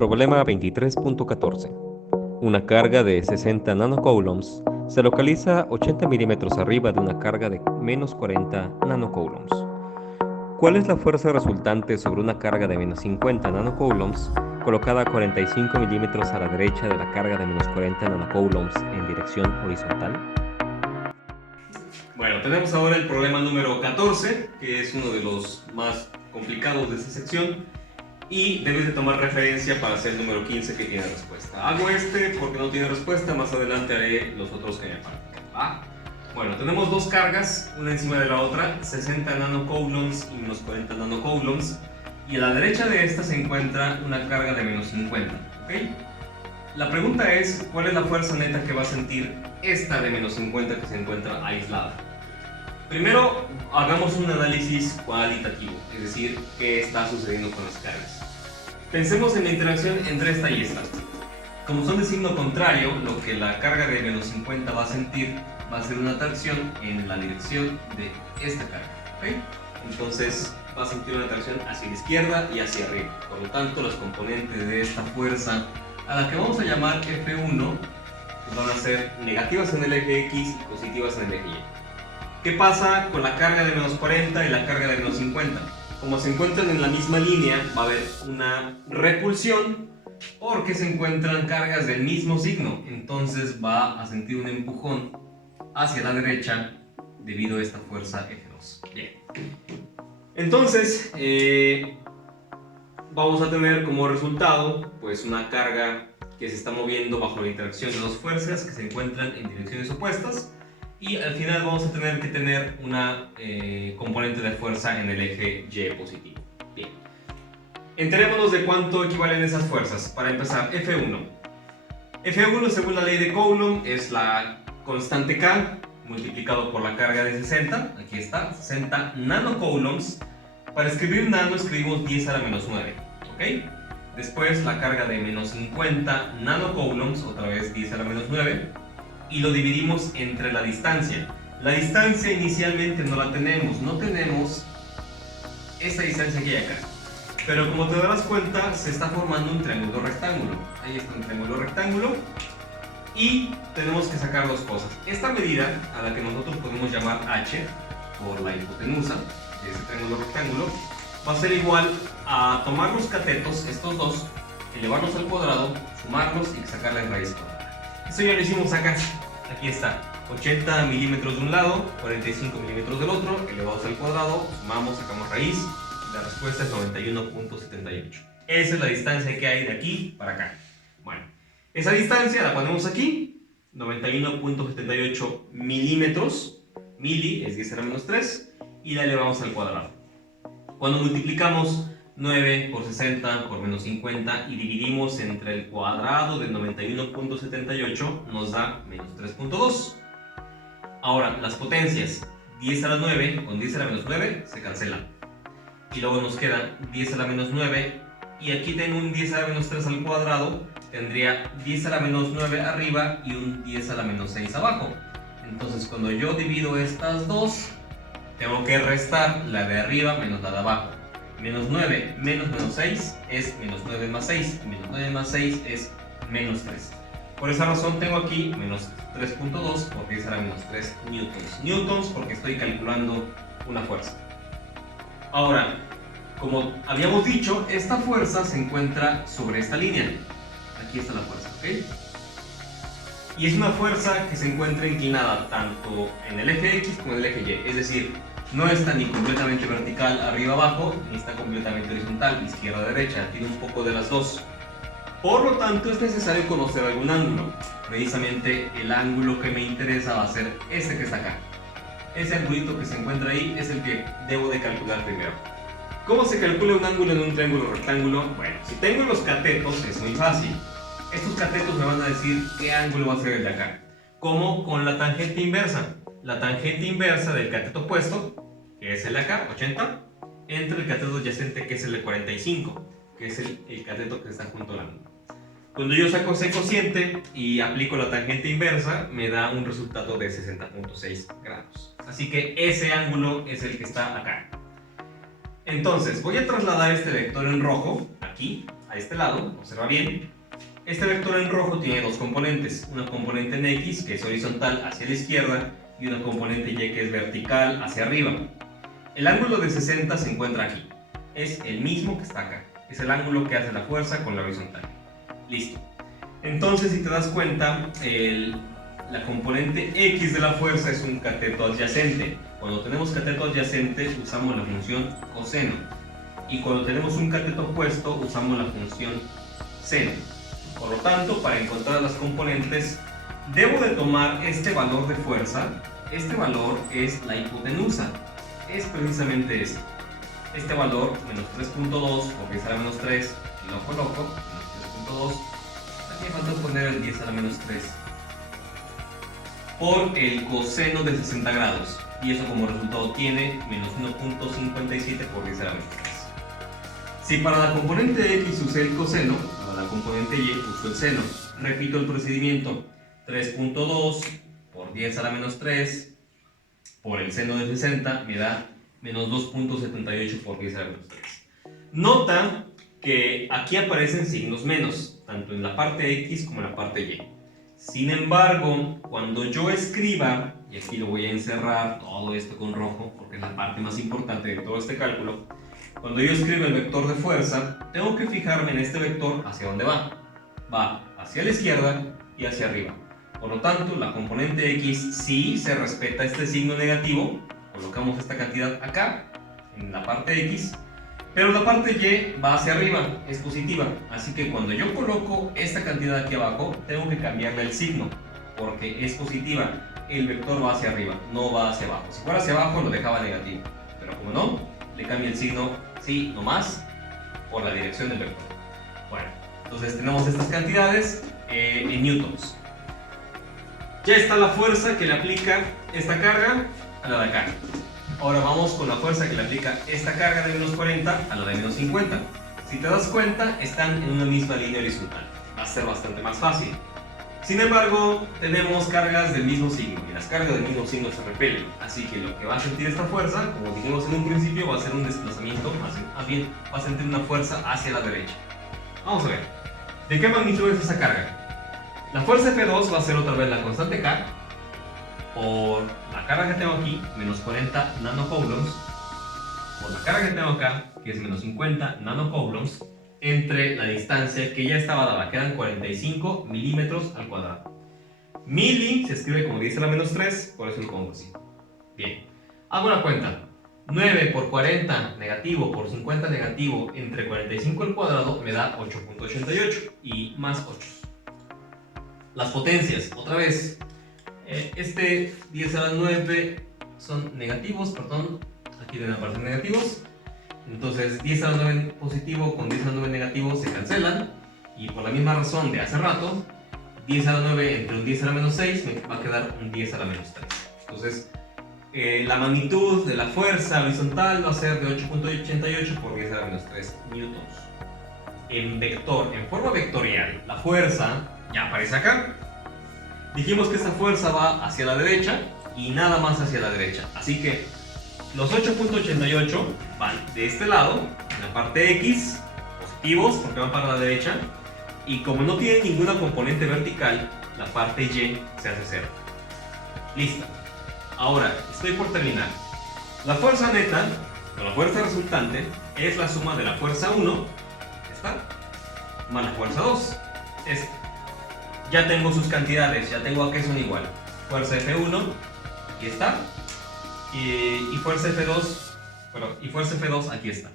Problema 23.14. Una carga de 60 nanocoulombs se localiza 80 milímetros arriba de una carga de menos 40 nanocoulombs. ¿Cuál es la fuerza resultante sobre una carga de menos 50 nanocoulombs colocada a 45 milímetros a la derecha de la carga de menos 40 nanocoulombs en dirección horizontal? Bueno, tenemos ahora el problema número 14, que es uno de los más complicados de esta sección, y debes de tomar referencia para hacer el número 15 que tiene respuesta. Hago este porque no tiene respuesta, más adelante haré los otros que me faltan. Bueno, tenemos dos cargas, una encima de la otra, 60 nanocoulombs y menos 40 nanocoulombs, y a la derecha de esta se encuentra una carga de menos 50, ¿ok? La pregunta es, ¿cuál es la fuerza neta que va a sentir esta de menos 50 que se encuentra aislada? Primero, hagamos un análisis cualitativo, es decir, qué está sucediendo con las cargas. Pensemos en la interacción entre esta y esta. Como son de signo contrario, lo que la carga de menos 50 va a sentir va a ser una atracción en la dirección de esta carga, ¿ok? Entonces va a sentir una atracción hacia la izquierda y hacia arriba. Por lo tanto, los componentes de esta fuerza, a la que vamos a llamar F1, pues van a ser negativas en el eje X y positivas en el eje Y. ¿Qué pasa con la carga de menos 40 y la carga de menos 50? Como se encuentran en la misma línea, va a haber una repulsión porque se encuentran cargas del mismo signo. Entonces va a sentir un empujón hacia la derecha debido a esta fuerza F2. Bien. Entonces, vamos a tener como resultado pues una carga que se está moviendo bajo la interacción de dos fuerzas que se encuentran en direcciones opuestas. Y al final vamos a tener que tener una componente de fuerza en el eje Y positivo. Bien. Enterémonos de cuánto equivalen esas fuerzas. Para empezar, F1. F1, según la ley de Coulomb, es la constante K multiplicado por la carga de 60. Aquí está, 60 nanocoulombs. Para escribir nano escribimos 10 a la menos 9. ¿Ok? Después la carga de menos 50 nanocoulombs, otra vez 10 a la menos 9. Y lo dividimos entre la distancia. La distancia inicialmente no la tenemos, no tenemos esta distancia que hay acá. Pero como te darás cuenta, se está formando un triángulo rectángulo. Ahí está un triángulo rectángulo. Y tenemos que sacar dos cosas. Esta medida, a la que nosotros podemos llamar h, por la hipotenusa de ese triángulo rectángulo, va a ser igual a tomar los catetos, estos dos, elevarlos al cuadrado, sumarlos y sacar la raíz cuadrada. Eso ya lo hicimos acá. Aquí está. 80 milímetros de un lado, 45 milímetros del otro, elevados al cuadrado, sumamos, sacamos raíz. Y la respuesta es 91.78. Esa es la distancia que hay de aquí para acá. Bueno, esa distancia la ponemos aquí. 91.78 milímetros. Mili es 10 a la menos 3. Y la elevamos al cuadrado. Cuando multiplicamos 9 por 60 por menos 50 y dividimos entre el cuadrado de 91.78 nos da menos 3.2. Ahora, las potencias 10 a la 9 con 10 a la menos 9 se cancelan. Y luego nos queda 10 a la menos 9 y aquí tengo un 10 a la menos 3 al cuadrado. Tendría 10 a la menos 9 arriba y un 10 a la menos 6 abajo. Entonces cuando yo divido estas dos, tengo que restar la de arriba menos la de abajo. Menos 9 menos menos 6 es menos 9 más 6. Menos 9 más 6 es menos 3. Por esa razón tengo aquí menos 3.2 por 10 a la menos 3 newtons. Newtons porque estoy calculando una fuerza. Ahora, como habíamos dicho, esta fuerza se encuentra sobre esta línea. Aquí está la fuerza, ¿ok? Y es una fuerza que se encuentra inclinada tanto en el eje X como en el eje Y. Es decir, no está ni completamente vertical arriba abajo, ni está completamente horizontal izquierda derecha, tiene un poco de las dos. Por lo tanto es necesario conocer algún ángulo. Precisamente el ángulo que me interesa va a ser este que está acá. Ese angulito que se encuentra ahí es el que debo de calcular primero. ¿Cómo se calcula un ángulo en un triángulo rectángulo? Bueno, si tengo los catetos es muy fácil. Estos catetos me van a decir qué ángulo va a ser el de acá. Como con la tangente inversa. La tangente inversa del cateto opuesto, que es el de acá, 80, entre el cateto adyacente, que es el de 45, que es el cateto que está junto al ángulo. Cuando yo saco ese cociente y aplico la tangente inversa, me da un resultado de 60.6 grados. Así que ese ángulo es el que está acá. Entonces, voy a trasladar este vector en rojo, aquí, a este lado, observa bien, este vector en rojo tiene dos componentes, una componente en X que es horizontal hacia la izquierda y una componente Y que es vertical hacia arriba. El ángulo de 60 se encuentra aquí, es el mismo que está acá, es el ángulo que hace la fuerza con la horizontal. Listo. Entonces, si te das cuenta, la componente X de la fuerza es un cateto adyacente. Cuando tenemos cateto adyacente usamos la función coseno, y cuando tenemos un cateto opuesto usamos la función seno. Por lo tanto, para encontrar las componentes debo de tomar este valor de fuerza. Este valor es la hipotenusa, es precisamente este. Este valor, menos 3.2 por 10 a la menos 3, y lo coloco, menos 3.2, aquí me falta poner el 10 a la menos 3, por el coseno de 60 grados, y eso como resultado tiene menos 1.57 por 10 a la menos 3. Si para la componente X usé el coseno, para la componente Y uso el seno. Repito el procedimiento, 3.2 por 10 a la menos 3 por el seno de 60 me da menos 2.78 por 10 a la menos 3. Nota que aquí aparecen signos menos, tanto en la parte X como en la parte Y. Sin embargo, cuando yo escriba, y aquí lo voy a encerrar todo esto con rojo, porque es la parte más importante de todo este cálculo, cuando yo escribo el vector de fuerza, tengo que fijarme en este vector hacia dónde va. Va hacia la izquierda y hacia arriba. Por lo tanto, la componente X sí se respeta este signo negativo, colocamos esta cantidad acá, en la parte X, pero la parte Y va hacia arriba, es positiva, así que cuando yo coloco esta cantidad aquí abajo, tengo que cambiarle el signo, porque es positiva, el vector va hacia arriba, no va hacia abajo. Si fuera hacia abajo lo dejaba negativo, pero como no, le cambio el signo, sí, no más, por la dirección del vector. Bueno, entonces tenemos estas cantidades en newtons. Ya está la fuerza que le aplica esta carga a la de acá. Ahora vamos con la fuerza que le aplica esta carga de menos 40 a la de menos 50. Si te das cuenta, están en una misma línea horizontal. Va a ser bastante más fácil. Sin embargo, tenemos cargas del mismo signo y las cargas del mismo signo se repelen. Así que lo que va a sentir esta fuerza, como dijimos en un principio, va a ser un desplazamiento, más bien va a sentir una fuerza hacia la derecha. Vamos a ver. ¿De qué magnitud es esa carga? La fuerza F2 va a ser otra vez la constante K por la carga que tengo aquí, menos 40 nanocoulombs, por la carga que tengo acá, que es menos 50 nanocoulombs, entre la distancia que ya estaba dada, quedan 45 milímetros al cuadrado. Mili se escribe como 10 a la menos 3, por eso lo pongo así. Bien, hago una cuenta. 9 por 40 negativo por 50 negativo entre 45 al cuadrado me da 8.88 y más 8. Las potencias, otra vez, este 10 a la 9 son negativos, perdón, aquí deben aparecer negativos. Entonces 10 a la 9 positivo con 10 a la 9 negativo se cancelan, y por la misma razón de hace rato, 10 a la 9 entre un 10 a la menos 6 me va a quedar un 10 a la menos 3. Entonces la magnitud de la fuerza horizontal va a ser de 8.88 por 10 a la menos 3 newtons. En vector, en forma vectorial, la fuerza ya aparece acá. Dijimos que esta fuerza va hacia la derecha y nada más hacia la derecha. Así que los 8.88 van de este lado, en la parte X, positivos porque van para la derecha. Y como no tiene ninguna componente vertical, la parte Y se hace cero. Listo. Ahora, estoy por terminar. La fuerza neta, o la fuerza resultante, es la suma de la fuerza 1, esta, más la fuerza 2, esta. Ya tengo sus cantidades, ya tengo a qué son igual. Fuerza F1, aquí está. Y fuerza F2, bueno, y fuerza F2, aquí está.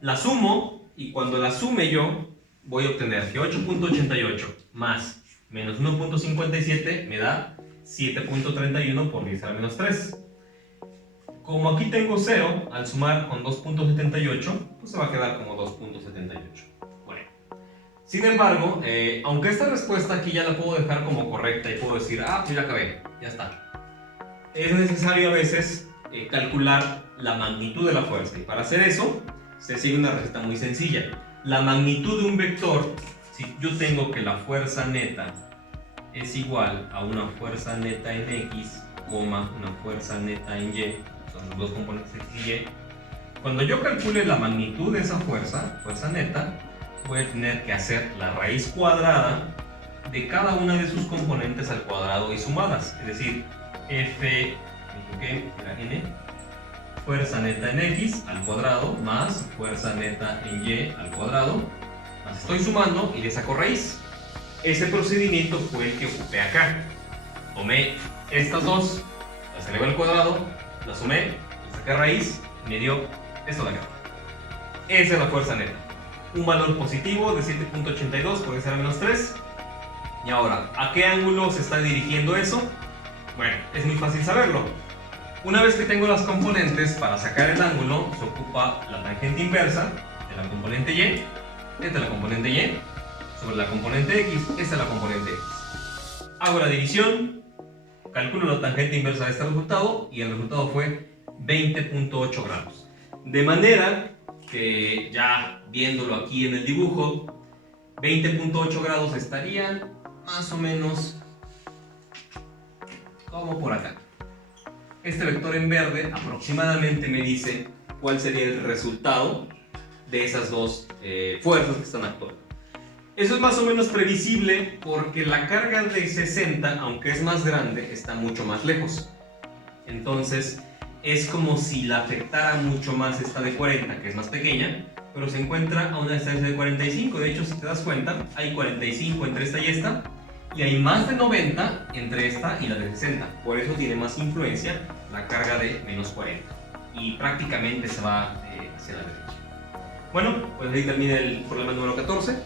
La sumo, y cuando la sume yo, voy a obtener que 8.88 más menos 1.57 me da 7.31 por 10 a la menos 3. Como aquí tengo 0, al sumar con 2.78, pues se va a quedar como 2.78. Bueno, sin embargo, aunque esta respuesta aquí ya la puedo dejar como correcta y puedo decir, ah, pues ya acabé, ya está. Es necesario a veces calcular la magnitud de la fuerza, y para hacer eso se sigue una receta muy sencilla. La magnitud de un vector, si yo tengo que la fuerza neta es igual a una fuerza neta en X, una fuerza neta en Y, son los dos componentes X y Y, cuando yo calcule la magnitud de esa fuerza neta, voy a tener que hacer la raíz cuadrada de cada una de sus componentes al cuadrado y sumadas. Es decir, F, era N, fuerza neta en X al cuadrado más fuerza neta en Y al cuadrado. Las estoy sumando y le saco raíz. Ese procedimiento fue el que ocupé acá. Tomé estas dos, las elevé al cuadrado, las sumé, le saqué raíz y me dio esto de acá. Esa es la fuerza neta. Un valor positivo de 7.82, puede ser menos 3. Y ahora, ¿a qué ángulo se está dirigiendo eso? Bueno, es muy fácil saberlo. Una vez que tengo las componentes, para sacar el ángulo se ocupa la tangente inversa de la componente Y. Esta es la componente Y sobre la componente X. Esta es la componente X. Hago la división, calculo la tangente inversa de este resultado y el resultado fue 20.8 grados. De manera que ya viéndolo aquí en el dibujo, 20.8 grados estarían más o menos como por acá. Este vector en verde aproximadamente me dice cuál sería el resultado de esas dos fuerzas que están actuando. Eso es más o menos previsible porque la carga de 60, aunque es más grande, está mucho más lejos. Entonces es como si la afectara mucho más esta de 40, que es más pequeña, pero se encuentra a una distancia de 45. De hecho, si te das cuenta, hay 45 entre esta y esta, y hay más de 90 entre esta y la de 60. Por eso tiene más influencia la carga de menos 40 y prácticamente se va hacia la derecha. Bueno, pues ahí termina el problema número 14.